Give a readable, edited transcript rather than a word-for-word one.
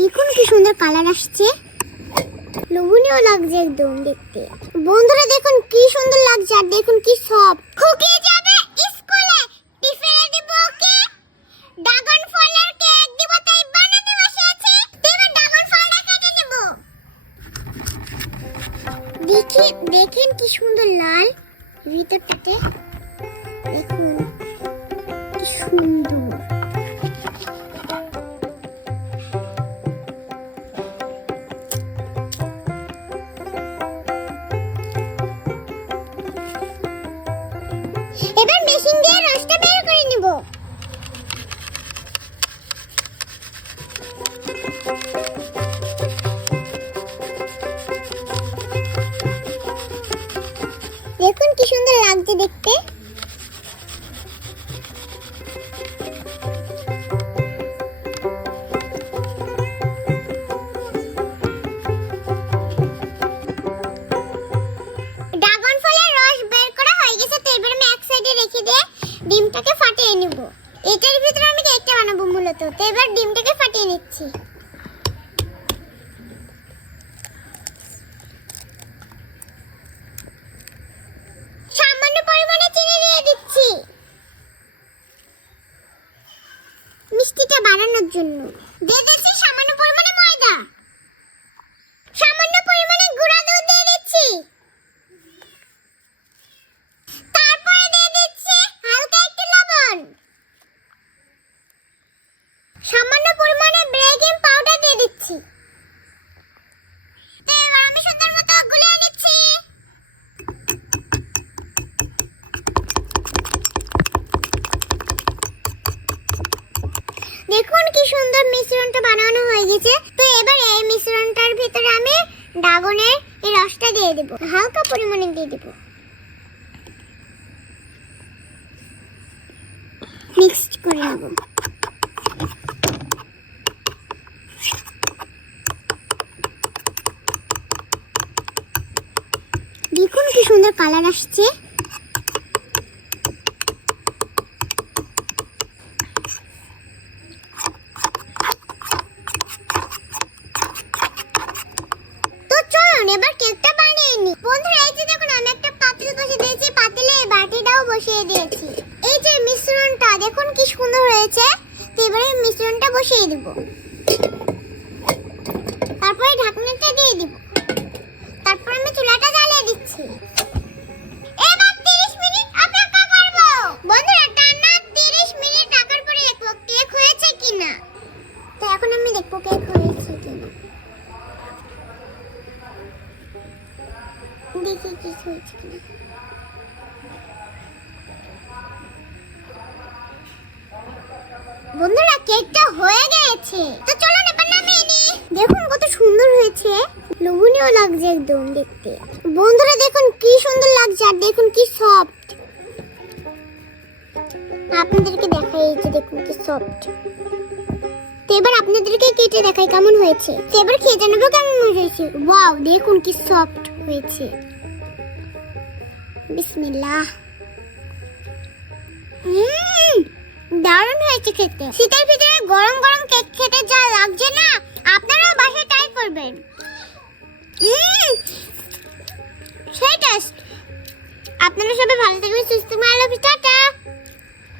দেখুন কি সুন্দর কালার আসছে, লোভনীয় লাগছে একদম দেখতে। বন্ধুরা দেখুন কি সুন্দর লাগছে, আর দেখুন কি সফট। খুকি যাবে স্কুলে, টিফিনে দিব ওকে ড্রাগন ফলের কেক দিব, তাই বানাতে বসে আছে। এবার ড্রাগন ফলটা কেটে দেব। দেখেন কি সুন্দর লাল ভিতরটাতে, দেখুন কি সুন্দর। এবার মেশিন দিয়ে রসটা বের করে নিব। দেখুন কি সুন্দর লাগছে দেখতে। ড্রাগন ফলের রস বের করা হয়ে গেছে, তো এবার আমি এক সাইডে রেখে দিয়ে ডিমটাকে ফাটিয়ে নিব। এটার ভিতরে আমি কেকটা বানাবো মূলত, তো এবার ডিমটাকে ফাটিয়ে নিচ্ছি। সামান্য পরিমাণে চিনি দিয়ে দিচ্ছি মিষ্টিটা বাড়ানোর জন্য। দিয়ে দিচ্ছি সামান্য পরিমাণে ময়দা, সামান্য পরিমাণে গুঁড়া দুধ দিয়ে দিচ্ছি। তারপরে দিয়ে দিচ্ছি হালকা একটু লবণ, সামান্য পরিমাণে বেকিং পাউডার দিয়ে দিচ্ছি। এবার আমি সুন্দর মতো গুলিয়ে নিচ্ছি। দেখুন কি সুন্দর মিশ্রণটা বানানো হয়ে গেছে। তো এবার এই মিশ্রণটার ভিতরে আমি ড্রাগনের এই রসটা দিয়ে দেব, হালকা পরিমাণে দিয়ে দেব। মিক্সড করে নেব। দেখুন কি সুন্দর কালার আসছে। তো চলুন এবার কেকটা বানিয়ে নিই। বন্ধুরা এই যে দেখুন আমি একটা পাতিল বসিয়ে দিয়েছি, পাতিলে এই বাটিটাও বসিয়ে দিয়েছি। এই যে মিশ্রণটা দেখুন কি সুন্দর হয়েছে। তো এবারে মিশ্রণটা বসিয়ে দিব, তারপরে ঢাকনাটা দিয়ে দিব, তারপর আমি চুলাটা জ্বালিয়ে দিচ্ছি। এবার 30 মিনিট অপেক্ষা করব। বন্ধুরা টানা 30 মিনিট রাখার পরে দেখব কেক হয়েছে কিনা। তো এখন আমি দেখব কেক হয়েছে কিনা। দেখি কি হয়েছে কিনা। বন্ধুরা কেকটা হয়ে গেছে, তো চলুন এবার নামিয়ে নিই। দেখুন কত সুন্দর হয়েছে, লোভনীয় লাগছে একদম দেখতে। বন্ধুরা দেখুন কি সুন্দর লাগছে, আর দেখুন কি সফট। আপনাদেরকে দেখাই, এই যে দেখুন কি সফট। তো এবার আপনাদেরকে কেটে দেখাই কেমন হয়েছে। তো এবার খেয়ে জানাবো কেমন হয়েছে। ওয়াও দেখুন কি সফট হয়েছে। বিসমিল্লাহ। দারুণ হয়েছে খেতে। শীতের ভিতরে গরম গরম কেক খেতে যা লাগছে না, আপনারাও বাসায় ট্রাই করবেন। সেই টেস্ট। আপনারা সবাই ভালো থাকবেন, সুস্থ থাকবেন।